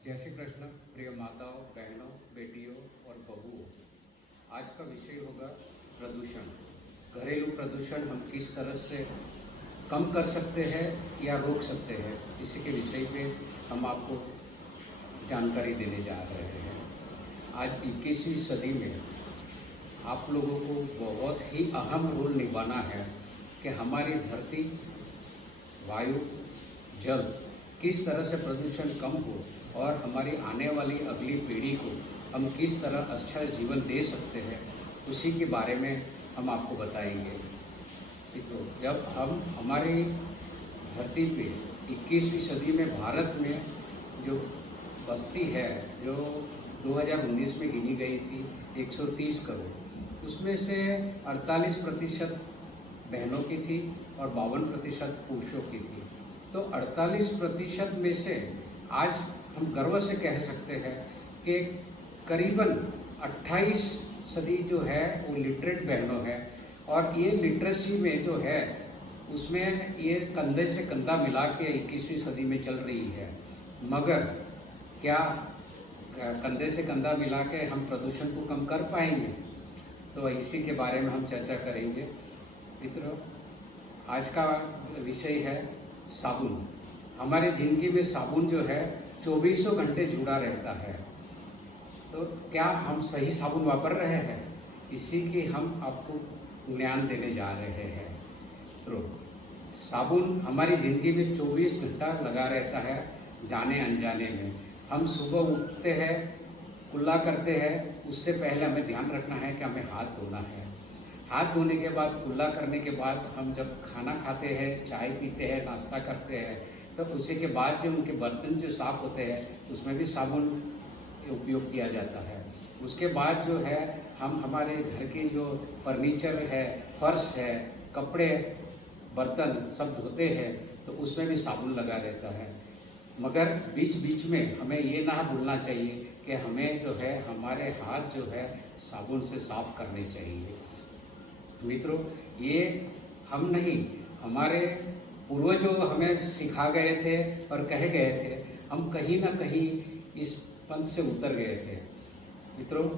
जय श्री कृष्ण। प्रिय माताओं, बहनों, बेटियों और बहुओं, आज का विषय होगा प्रदूषण। घरेलू प्रदूषण हम किस तरह से कम कर सकते हैं या रोक सकते हैं, इसी के विषय पे हम आपको जानकारी देने जा रहे हैं। आज 21वीं सदी में आप लोगों को बहुत ही अहम रोल निभाना है कि हमारी धरती, वायु, जल किस तरह से प्रदूषण कम हो और हमारी आने वाली अगली पीढ़ी को हम किस तरह अच्छा जीवन दे सकते हैं, उसी के बारे में हम आपको बताएंगे। तो जब हम हमारी धरती पे 21वीं सदी में भारत में जो बस्ती है, जो 2019 में गिनी गई थी 130 करोड़, उसमें से 48% बहनों की थी और 52% पुरुषों की थी। तो 48% में से आज हम गर्व से कह सकते हैं कि करीबन 28% जो है वो लिटरेट बहनों है। और ये लिटरेसी में जो है उसमें ये कंधे से कंधा मिला के 21वीं सदी में चल रही है। मगर क्या कंधे से कंधा मिला के हम प्रदूषण को कम कर पाएंगे? तो इसी के बारे में हम चर्चा करेंगे। मित्रों, आज का विषय है साबुन। हमारे ज़िंदगी में साबुन जो है 24 घंटे जुड़ा रहता है। तो क्या हम सही साबुन वापर रहे हैं? इसी की हम आपको ज्ञान देने जा रहे हैं। तो साबुन हमारी ज़िंदगी में 24 घंटा लगा रहता है, जाने अनजाने में। हम सुबह उठते हैं, कुल्ला करते हैं, उससे पहले हमें ध्यान रखना है कि हमें हाथ धोना है। हाथ धोने के बाद, कुल्ला करने के बाद हम जब खाना खाते हैं, चाय पीते हैं, नाश्ता करते हैं, तो उसी के बाद जो उनके बर्तन जो साफ़ होते हैं उसमें भी साबुन उपयोग किया जाता है। उसके बाद जो है हम हमारे घर के जो फर्नीचर है, फर्श है, कपड़े, बर्तन सब धोते हैं, तो उसमें भी साबुन लगा रहता है। मगर बीच बीच में हमें ये ना भूलना चाहिए कि हमें जो है हमारे हाथ जो है साबुन से साफ़ करने चाहिए। मित्रों, ये हम नहीं, हमारे पूर्वजों हमें सिखा गए थे और कह गए थे। हम कहीं ना कहीं इस पंथ से उतर गए थे। मित्रों,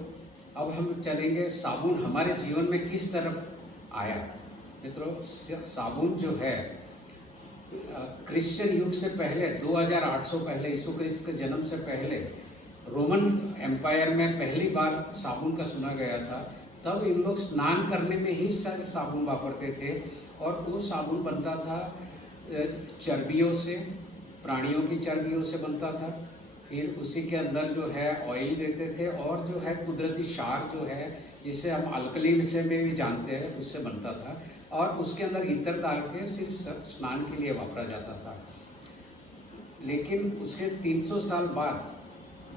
अब हम चलेंगे साबुन हमारे जीवन में किस तरह आया। मित्रों, साबुन जो है क्रिश्चियन युग से पहले, 2800 पहले, यीशु क्रिस्त के जन्म से पहले रोमन एम्पायर में पहली बार साबुन का सुना गया था। तब इन लोग स्नान करने में ही साबुन वापरते थे और वो साबुन बनता था चर्बियों से, प्राणियों की चर्बियों से बनता था। फिर उसी के अंदर जो है ऑयल देते थे और जो है कुदरती क्षार जो है, जिसे हम अल्कलीन से में भी जानते हैं, उससे बनता था। और उसके अंदर इत्र डाल के सिर्फ स्नान के लिए वापरा जाता था। लेकिन उसके 300 साल बाद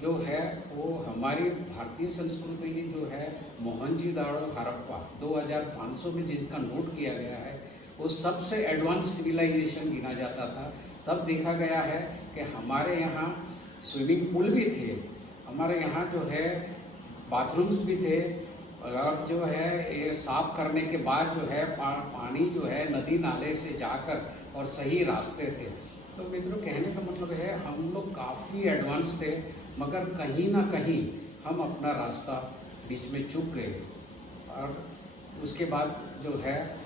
जो है वो हमारी भारतीय संस्कृति जो है मोहनजोदड़ो हड़प्पा 2500 में जिसका नोट किया गया है, वो सबसे एडवांस सिविलाइजेशन गिना जाता था। तब देखा गया है कि हमारे यहाँ स्विमिंग पूल भी थे, हमारे यहाँ जो है बाथरूम्स भी थे, और जो है ये साफ करने के बाद जो है पानी जो है नदी नाले से जाकर और सही रास्ते थे। तो मित्रों, कहने का मतलब है हम लोग काफ़ी एडवांस थे, मगर कहीं ना कहीं हम अपना रास्ता बीच में चूक गए। और उसके बाद जो है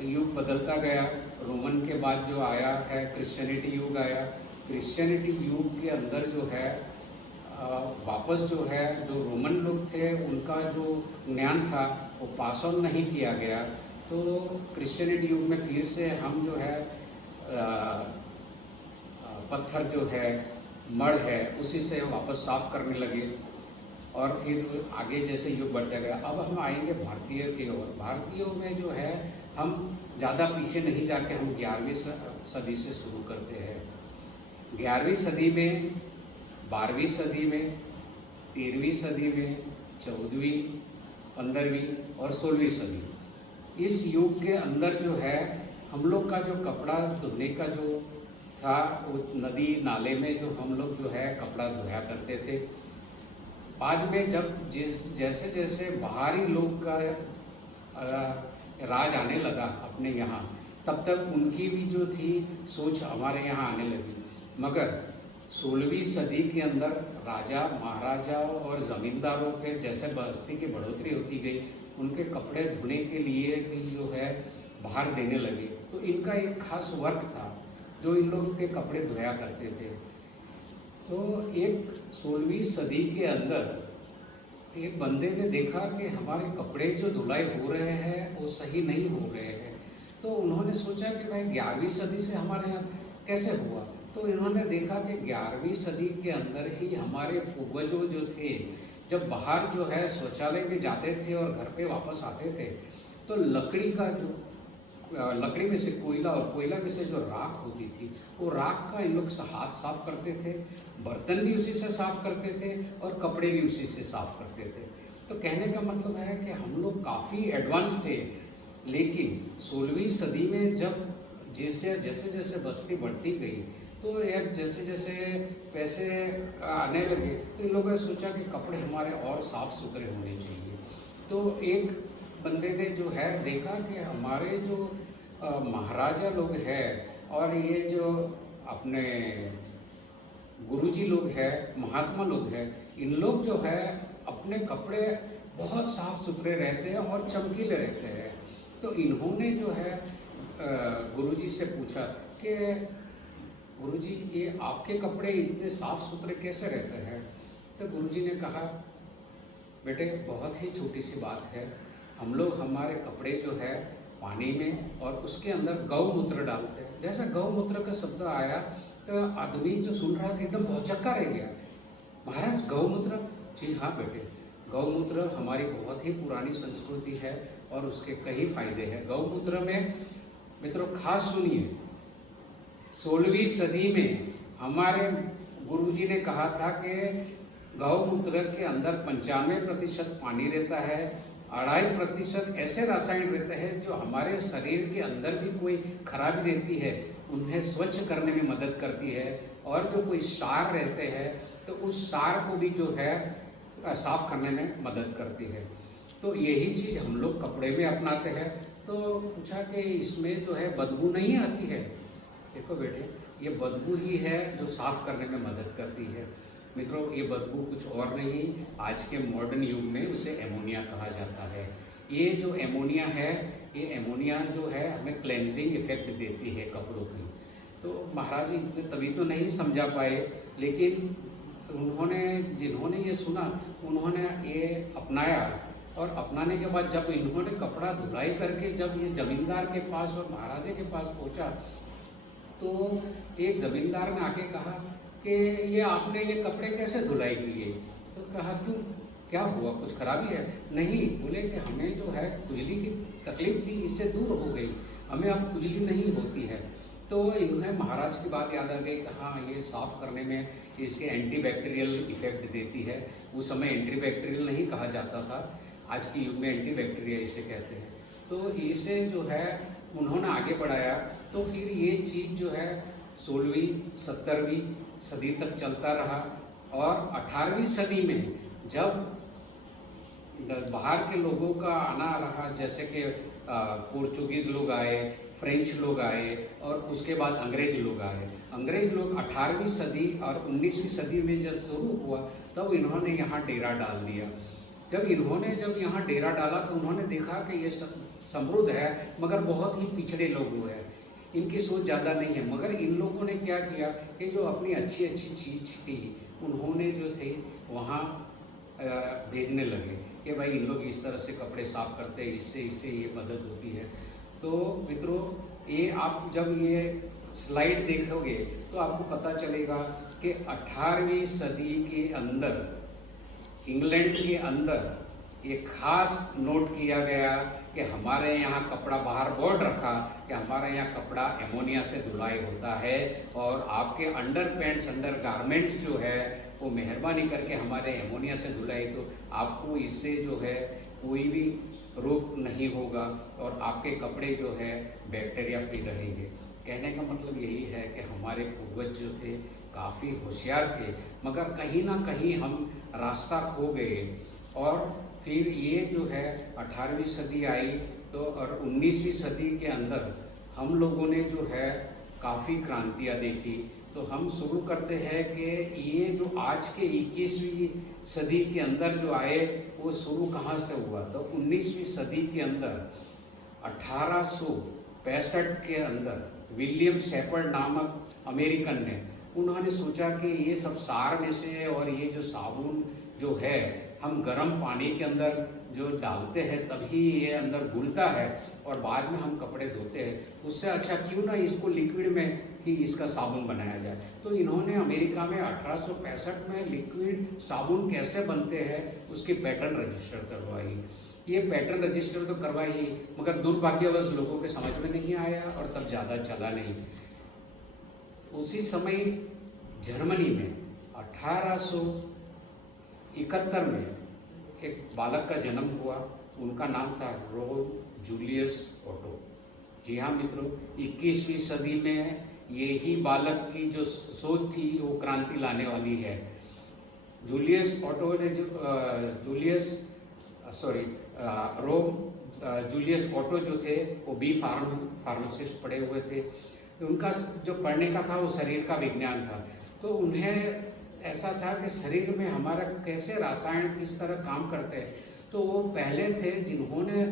युग बदलता गया। रोमन के बाद जो आया है क्रिश्चियनिटी युग आया। क्रिश्चियनिटी युग के अंदर जो है वापस जो है जो रोमन लोग थे उनका जो ज्ञान था वो पास ऑन नहीं किया गया। तो क्रिश्चियनिटी युग में फिर से हम जो है पत्थर जो है, मड़ है, उसी से वापस साफ करने लगे। और फिर आगे जैसे युग बढ़ता गया, अब हम आएंगे भारतीय की ओर। भारतीयों में जो है हम ज़्यादा पीछे नहीं जाके हम 11वीं सदी से शुरू करते हैं। 11वीं सदी में, 12वीं सदी में, 13वीं सदी में, 14वीं, 15वीं और 16वीं सदी, इस युग के अंदर जो है हम लोग का जो कपड़ा धोने का जो था, वो नदी नाले में जो हम लोग जो है कपड़ा धोया करते थे। बाद में जब जैसे जैसे बाहरी लोग का राज आने लगा अपने यहाँ, तब तक उनकी भी जो थी सोच हमारे यहाँ आने लगी। मगर 16वीं सदी के अंदर राजा महाराजा और ज़मींदारों के जैसे बस्ती की बढ़ोतरी होती गई, उनके कपड़े धोने के लिए भी जो है बाहर देने लगे। तो इनका एक खास वर्क था जो इन लोगों के कपड़े धोया करते थे। तो एक 16वीं सदी के अंदर एक बंदे ने देखा कि हमारे कपड़े जो धुलाई हो रहे हैं वो सही नहीं हो रहे हैं। तो उन्होंने सोचा कि भाई 11वीं सदी से हमारे यहाँ कैसे हुआ। तो इन्होंने देखा कि 11वीं सदी के अंदर ही हमारे पूर्वजों जो थे, जब बाहर जो है शौचालय में जाते थे और घर पे वापस आते थे, तो लकड़ी का जो लकड़ी में से कोयला और कोयला में से जो राख होती थी, वो राख का इन लोग से हाथ साफ करते थे, बर्तन भी उसी से साफ करते थे और कपड़े भी उसी से साफ करते थे। तो कहने का मतलब है कि हम लोग काफ़ी एडवांस थे। लेकिन 16वीं सदी में जब जैसे जैसे बस्ती बढ़ती गई, तो यार जैसे जैसे पैसे आने लगे, तो इन लोगों ने सोचा कि कपड़े हमारे और साफ़ सुथरे होने चाहिए। तो एक बंदे ने जो है देखा कि हमारे जो महाराजा लोग हैं और ये जो अपने गुरुजी लोग हैं, महात्मा लोग हैं, इन लोग जो है अपने कपड़े बहुत साफ़ सुथरे रहते हैं और चमकीले रहते हैं। तो इन्होंने जो है गुरुजी से पूछा कि गुरुजी ये आपके कपड़े इतने साफ़ सुथरे कैसे रहते हैं। तो गुरुजी ने कहा, बेटे बहुत ही छोटी सी बात है, हम लोग हमारे कपड़े जो है पानी में और उसके अंदर गौमूत्र डालते हैं। जैसा गौमूत्र का शब्द आया तो आदमी जो सुन रहा था एकदम भौचक्का रह गया। महाराज गौमूत्र? जी हाँ बेटे, गौमूत्र हमारी बहुत ही पुरानी संस्कृति है और उसके कई फायदे हैं। गौमूत्र में मित्रों खास सुनिए, 16वीं सदी में हमारे गुरुजी ने कहा था कि गौमूत्र के अंदर 95% पानी रहता है, 2.5% ऐसे रसायन रहते हैं जो हमारे शरीर के अंदर भी कोई खराबी रहती है उन्हें स्वच्छ करने में मदद करती है, और जो कोई सार रहते हैं तो उस सार को भी जो है साफ करने में मदद करती है। तो यही चीज़ हम लोग कपड़े में अपनाते हैं। तो पूछा कि इसमें जो है बदबू नहीं आती है। देखो बेटे, ये बदबू ही है जो साफ करने में मदद करती है। मित्रों, ये बदबू कुछ और नहीं, आज के मॉडर्न युग में उसे एमोनिया कहा जाता है। ये जो एमोनिया है, ये एमोनिया जो है हमें क्लेंजिंग इफेक्ट देती है कपड़ों की। तो महाराज जी तभी तो नहीं समझा पाए, लेकिन उन्होंने जिन्होंने ये सुना उन्होंने ये अपनाया, और अपनाने के बाद जब इन्होंने कपड़ा धुलाई करके जब ये ज़मींदार के पास और महाराजे के पास पहुंचा, तो एक ज़मींदार ने आके कहा कि ये आपने ये कपड़े कैसे धुलाई किए। तो कहा क्यों, क्या हुआ, कुछ खराबी है? नहीं, बोले कि हमें जो है खुजली की तकलीफ थी, इससे दूर हो गई, हमें अब खुजली नहीं होती है। तो इन्हें महाराज की बात याद आ गई कि हाँ, ये साफ़ करने में इसके एंटीबैक्टीरियल इफेक्ट देती है। उस समय एंटीबैक्टीरियल नहीं कहा जाता था, आज के युग में एंटीबैक्टीरियल इसे कहते हैं। तो इसे जो है उन्होंने आगे बढ़ाया। तो फिर ये चीज़ जो है 16वीं 17वीं सदी तक चलता रहा, और 18वीं सदी में जब बाहर के लोगों का आना रहा, जैसे कि पोर्चुगीज़ लोग आए, फ्रेंच लोग आए और उसके बाद अंग्रेज लोग आए। अंग्रेज लोग 18वीं सदी और 19वीं सदी में जब शुरू हुआ, तब इन्होंने यहाँ डेरा डाल दिया। जब यहाँ डेरा डाला तो उन्होंने देखा कि ये समृद्ध है मगर बहुत ही पिछड़े लोग हैं, इनकी सोच ज़्यादा नहीं है। मगर इन लोगों ने क्या किया कि जो अपनी अच्छी अच्छी चीज़ थी उन्होंने जो थे वहाँ भेजने लगे कि भाई इन लोग इस तरह से कपड़े साफ़ करते हैं, इससे ये मदद होती है। तो मित्रों, ये आप जब ये स्लाइड देखोगे तो आपको पता चलेगा कि 18वीं सदी के अंदर इंग्लैंड के अंदर ये खास नोट किया गया कि हमारे यहाँ कपड़ा बाहर बोर्ड रखा कि हमारे यहाँ कपड़ा एमोनिया से धुलाई होता है, और आपके अंडर पैंट्स अंडर गारमेंट्स जो है वो मेहरबानी करके हमारे एमोनिया से धुलाई, तो आपको इससे जो है कोई भी रोग नहीं होगा और आपके कपड़े जो है बैक्टीरिया फ्री रहेंगे। कहने का मतलब यही है कि हमारे पूर्वज जो थे काफ़ी होशियार थे, मगर कहीं ना कहीं हम रास्ता खो गए। और फिर ये जो है 18वीं सदी आई तो, और 19वीं सदी के अंदर हम लोगों ने जो है काफ़ी क्रांतियाँ देखी। तो हम शुरू करते हैं कि ये जो आज के 21वीं सदी के अंदर जो आए वो शुरू कहाँ से हुआ। तो 19वीं सदी के अंदर 1865 के अंदर विलियम शेपर्ड नामक अमेरिकन ने उन्होंने सोचा कि ये सब सार में से और ये जो साबुन जो है हम गर्म पानी के अंदर जो डालते हैं तभी ये अंदर घुलता है और बाद में हम कपड़े धोते हैं, उससे अच्छा क्यों ना इसको लिक्विड में ही इसका साबुन बनाया जाए। तो इन्होंने अमेरिका में 1865 में लिक्विड साबुन कैसे बनते हैं उसकी पैटर्न रजिस्टर करवाई। ये पैटर्न रजिस्टर तो करवाई मगर दुर्भाग्यवश लोगों के समझ में नहीं आया और तब ज़्यादा चला नहीं। उसी समय जर्मनी में 1871 में एक बालक का जन्म हुआ, उनका नाम था रोम जूलियस ओटो। जी हाँ मित्रों, 21वीं सदी में यही बालक की जो सोच थी वो क्रांति लाने वाली है। जूलियस ओटो ने जूलियस ओटो जो थे वो फार्मासिस्ट पढ़े हुए थे। उनका जो पढ़ने का था वो शरीर का विज्ञान था। तो उन्हें ऐसा था कि शरीर में हमारा कैसे रसायन किस तरह काम करते हैं। तो वो पहले थे जिन्होंने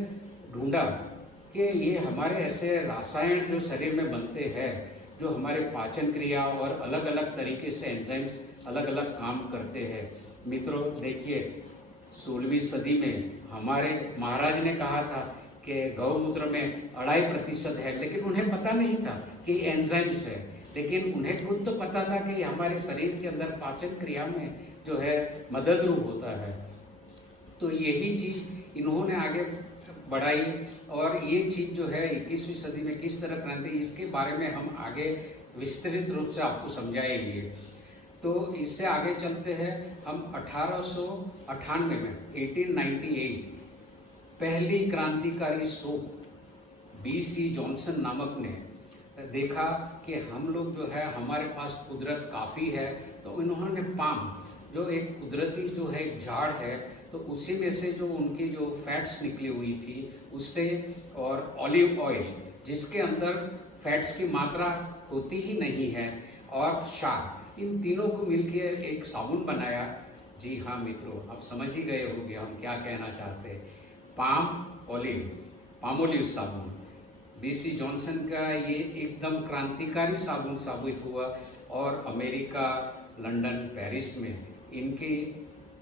ढूंढा कि ये हमारे ऐसे रसायन जो शरीर में बनते हैं जो हमारे पाचन क्रिया और अलग अलग तरीके से एंजाइम्स अलग अलग काम करते हैं। मित्रों देखिए, 16वीं सदी में हमारे महाराज ने कहा था कि गौमूत्र में 2.5% है, लेकिन उन्हें पता नहीं था कि एंजाइम्स है, लेकिन उन्हें खुद तो पता था कि हमारे शरीर के अंदर पाचन क्रिया में जो है मदद रूप होता है। तो यही चीज़ इन्होंने आगे बढ़ाई और ये चीज़ जो है 21वीं सदी में किस तरह क्रांति, इसके बारे में हम आगे विस्तृत रूप से आपको समझाएंगे। तो इससे आगे चलते हैं हम 1898 में 1898 पहली क्रांतिकारी सोप BC जॉनसन नामक ने देखा कि हम लोग जो है हमारे पास कुदरत काफ़ी है। तो इन्होंने पाम जो एक कुदरती जो है एक झाड़ है, तो उसी में से जो उनकी जो फैट्स निकली हुई थी उससे, और ऑलिव ऑयल जिसके अंदर फैट्स की मात्रा होती ही नहीं है, और शाह, इन तीनों को मिलकर एक साबुन बनाया। जी हाँ मित्रों, आप समझ ही गए होंगे हम क्या कहना चाहते हैं। पामोलिव साबुन BC जॉनसन का ये एकदम क्रांतिकारी साबुन साबित हुआ और अमेरिका, लंदन, पेरिस में इनकी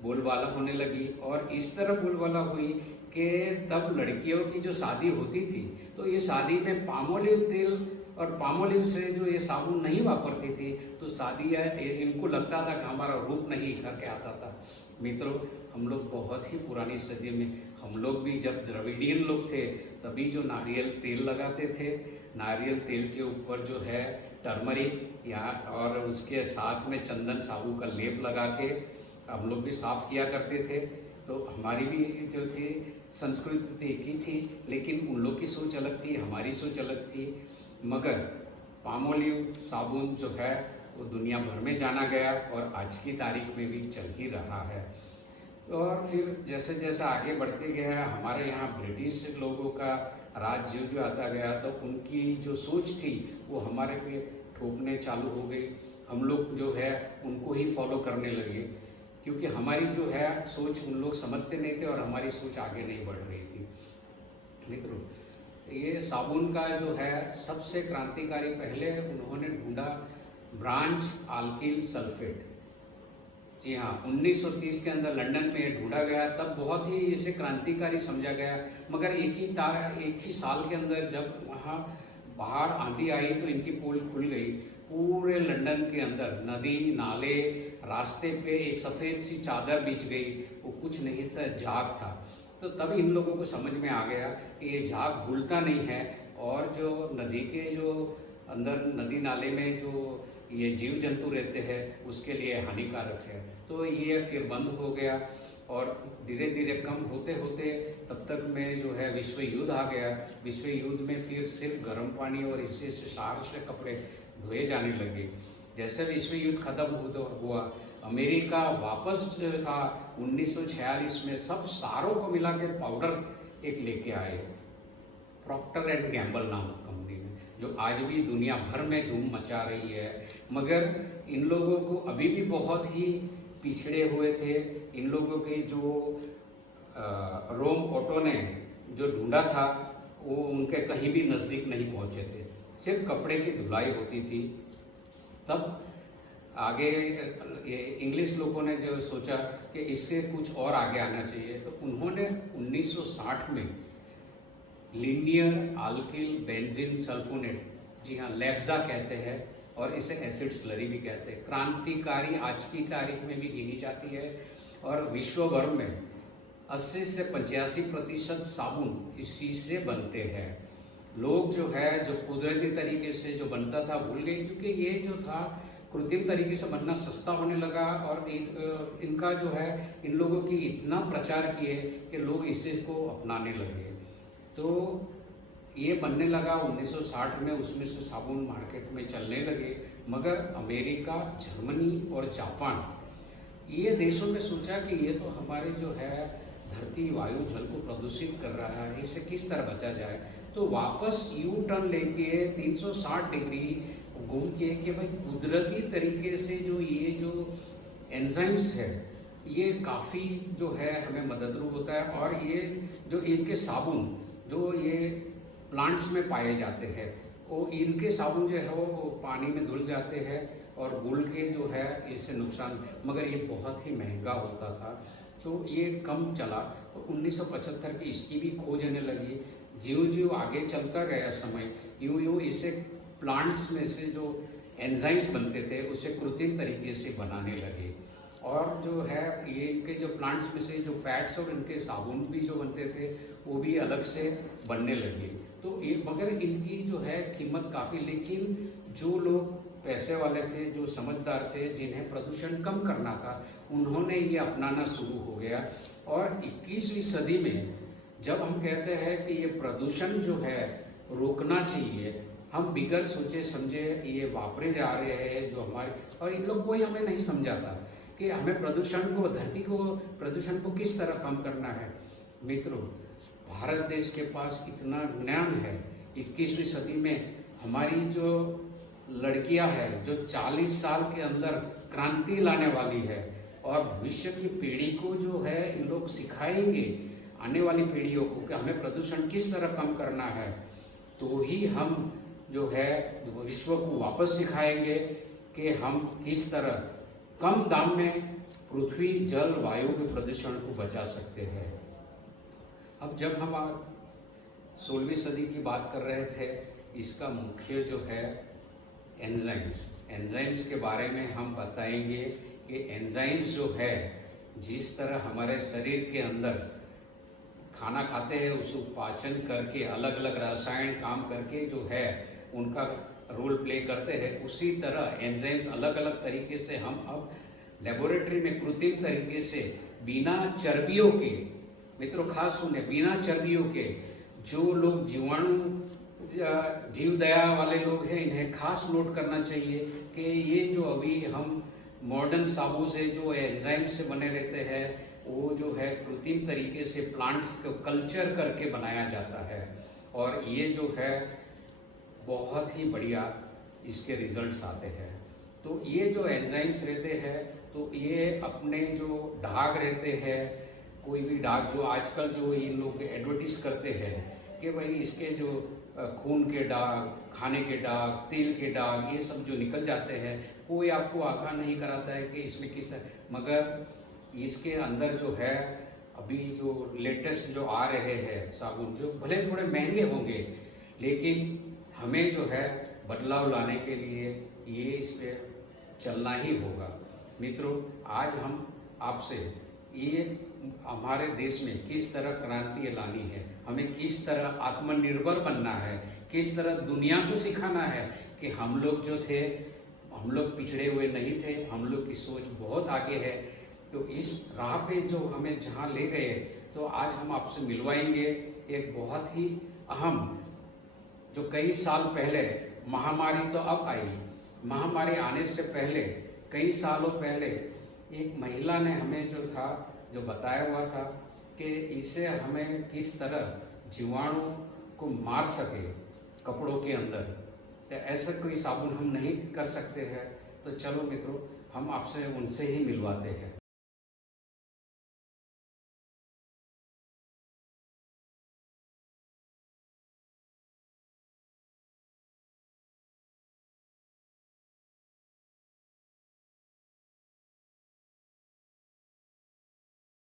बोलबाला होने लगी। और इस तरह बोलबाला हुई कि तब लड़कियों की जो शादी होती थी तो ये शादी में पामोलिव तेल और पामोलिव से जो ये साबुन नहीं वापरती थी, तो शादी इनको लगता था कि हमारा रूप नहीं करके आता था। मित्रों, हम लोग बहुत ही पुरानी सदी में, हम लोग भी जब द्रविडियन लोग थे तभी जो नारियल तेल लगाते थे, नारियल तेल के ऊपर जो है टर्मरिक या और उसके साथ में चंदन साबु का लेप लगा के हम लोग भी साफ किया करते थे। तो हमारी भी जो थी संस्कृति तो एक ही थी, लेकिन उन लोग की सोच अलग थी, हमारी सोच अलग थी। मगर पामोलिव साबुन जो है वो दुनिया भर में जाना गया और आज की तारीख में भी चल ही रहा है। और फिर जैसे जैसे आगे बढ़ते गया हमारे यहाँ ब्रिटिश लोगों का राज जो आता गया, तो उनकी जो सोच थी वो हमारे पे ठोकने चालू हो गई। हम लोग जो है उनको ही फॉलो करने लगे, क्योंकि हमारी जो है सोच उन लोग समझते नहीं थे और हमारी सोच आगे नहीं बढ़ रही थी। मित्रों, ये साबुन का जो है सबसे क्रांतिकारी पहले उन्होंने ढूंढा ब्रांच अल्किल सल्फेट। जी हाँ, 1930 के अंदर लंदन में ढूंढा गया, तब बहुत ही इसे क्रांतिकारी समझा गया। मगर एक ही साल के अंदर जब वहाँ बाढ़ आंधी आई तो इनकी पोल खुल गई। पूरे लंदन के अंदर नदी नाले रास्ते पे एक सफ़ेद सी चादर बिछ गई, वो कुछ नहीं था, झाग था। तो तब इन लोगों को समझ में आ गया कि ये झाग घुलता नहीं है और जो नदी के जो अंदर नदी नाले में जो ये जीव जंतु रहते हैं उसके लिए हानिकारक है। तो ये फिर बंद हो गया और धीरे धीरे कम होते होते तब तक में जो है विश्व युद्ध आ गया। विश्व युद्ध में फिर सिर्फ गर्म पानी और इससे सार से कपड़े धोए जाने लगे। जैसे विश्व युद्ध खत्म हुआ, अमेरिका वापस जो था 1946 में सब सारों को मिला के पाउडर एक लेके आए, प्रॉक्टर एंड गैम्बल नामक कंपनी में, जो आज भी दुनिया भर में धूम मचा रही है। मगर इन लोगों को अभी भी बहुत ही पिछड़े हुए थे। इन लोगों के जो रोम ओटो ने जो ढूंढा था वो उनके कहीं भी नज़दीक नहीं पहुंचे थे। सिर्फ कपड़े की धुलाई होती थी। तब आगे ये इंग्लिश लोगों ने जो सोचा कि इससे कुछ और आगे आना चाहिए, तो उन्होंने 1960 में लीनियर अल्किल बेंजीन सल्फोनेट, जी हाँ लेब्जा कहते हैं, और इसे एसिड स्लरी भी कहते हैं, क्रांतिकारी आज की तारीख में भी गिनी जाती है। और विश्व भर में 80 से 85% साबुन इसी से बनते हैं। लोग जो है जो कुदरती तरीके से जो बनता था भूल गए, क्योंकि ये जो था कृत्रिम तरीके से बनना सस्ता होने लगा। और इनका जो है इन लोगों की इतना प्रचार किए कि लोग इसे को अपनाने लगे। तो ये बनने लगा 1960 में, उसमें से साबुन मार्केट में चलने लगे। मगर अमेरिका, जर्मनी और जापान ये देशों में सोचा कि ये तो हमारे जो है धरती, वायु, जल को प्रदूषित कर रहा है, इसे किस तरह बचा जाए। तो वापस यू टर्न लेके 360 डिग्री घूम के कि भाई कुदरती तरीके से जो ये जो एंजाइम्स है ये काफ़ी जो है हमें मददरूप होता है। और ये जो इनके साबुन जो ये प्लांट्स में पाए जाते हैं, वो इनके साबुन जो है वो पानी में धुल जाते हैं और गुल के जो है इससे नुकसान, मगर ये बहुत ही महंगा होता था, तो ये कम चला। और 1975 की इसकी भी खोज होने लगी। ज्यों ज्यों आगे चलता गया समय, यूँ यूँ इससे प्लांट्स में से जो एंजाइम्स बनते थे उसे कृत्रिम तरीके से बनाने लगे। और जो है ये इनके जो प्लांट्स में से जो फैट्स और इनके साबुन भी जो बनते थे वो भी अलग से बनने लगे। तो ये मगर इनकी जो है कीमत काफ़ी, लेकिन जो लोग पैसे वाले थे, जो समझदार थे, जिन्हें प्रदूषण कम करना था, उन्होंने ये अपनाना शुरू हो गया। और 21वीं सदी में जब हम कहते हैं कि ये प्रदूषण जो है रोकना चाहिए, हम बिगड़ सोचे समझे ये वापरे जा रहे हैं जो हमारे, और इन लोग कोई हमें नहीं समझाता कि हमें प्रदूषण को, धरती को, प्रदूषण को किस तरह कम करना है। मित्रों, भारत देश के पास इतना ज्ञान है। 21वीं सदी में हमारी जो लड़कियां हैं जो 40 साल के अंदर क्रांति लाने वाली है, और भविष्य की पीढ़ी को जो है इन लोग सिखाएंगे आने वाली पीढ़ियों को कि हमें प्रदूषण किस तरह कम करना है, तो ही हम जो है विश्व को वापस सिखाएंगे कि हम किस तरह कम दाम में पृथ्वी, जल, वायु के प्रदूषण को बचा सकते हैं। अब जब हम 16वीं सदी की बात कर रहे थे, इसका मुख्य जो है एंजाइम्स के बारे में हम बताएंगे कि एंजाइम्स जो है जिस तरह हमारे शरीर के अंदर खाना खाते हैं उसे पाचन करके अलग अलग रसायन काम करके जो है उनका रोल प्ले करते हैं, उसी तरह एंजाइम्स अलग अलग तरीके से हम अब लेबोरेटरी में कृत्रिम तरीके से बिना चर्बियों के, मित्रों खास सुने, बिना चर्बियों के, जो लोग जीव दया वाले लोग हैं इन्हें खास नोट करना चाहिए कि ये जो अभी हम मॉडर्न साबुन से जो एंजाइम्स से बने रहते हैं वो जो है कृत्रिम तरीके से प्लांट्स को कल्चर करके बनाया जाता है, और ये जो है बहुत ही बढ़िया इसके रिजल्ट्स आते हैं। तो ये जो एंजाइम्स रहते हैं तो ये अपने जो दाग रहते हैं, कोई भी दाग जो आजकल जो इन लोग एडवर्टीज करते हैं कि भाई इसके जो खून के दाग, खाने के दाग, तेल के दाग, ये सब जो निकल जाते हैं, कोई आपको आगाह नहीं कराता है कि इसमें किस तरह, मगर इसके अंदर जो है अभी जो लेटेस्ट जो आ रहे हैं साबुन, जो भले थोड़े महंगे होंगे, लेकिन हमें जो है बदलाव लाने के लिए ये इस पर चलना ही होगा। मित्रों, आज हम आपसे ये हमारे देश में किस तरह क्रांति लानी है, हमें किस तरह आत्मनिर्भर बनना है, किस तरह दुनिया को सिखाना है कि हम लोग जो थे, हम लोग पिछड़े हुए नहीं थे, हम लोग की सोच बहुत आगे है। तो इस राह पे जो हमें जहाँ ले गए, तो आज हम आपसे मिलवाएंगे एक बहुत ही अहम, जो कई साल पहले महामारी तो अब आई, महामारी आने से पहले कई सालों पहले एक महिला ने हमें जो था जो बताया हुआ था कि इससे हमें किस तरह जीवाणु को मार सके कपड़ों के अंदर, या ऐसा कोई साबुन हम नहीं कर सकते हैं तो चलो मित्रों हम आपसे उनसे ही मिलवाते हैं।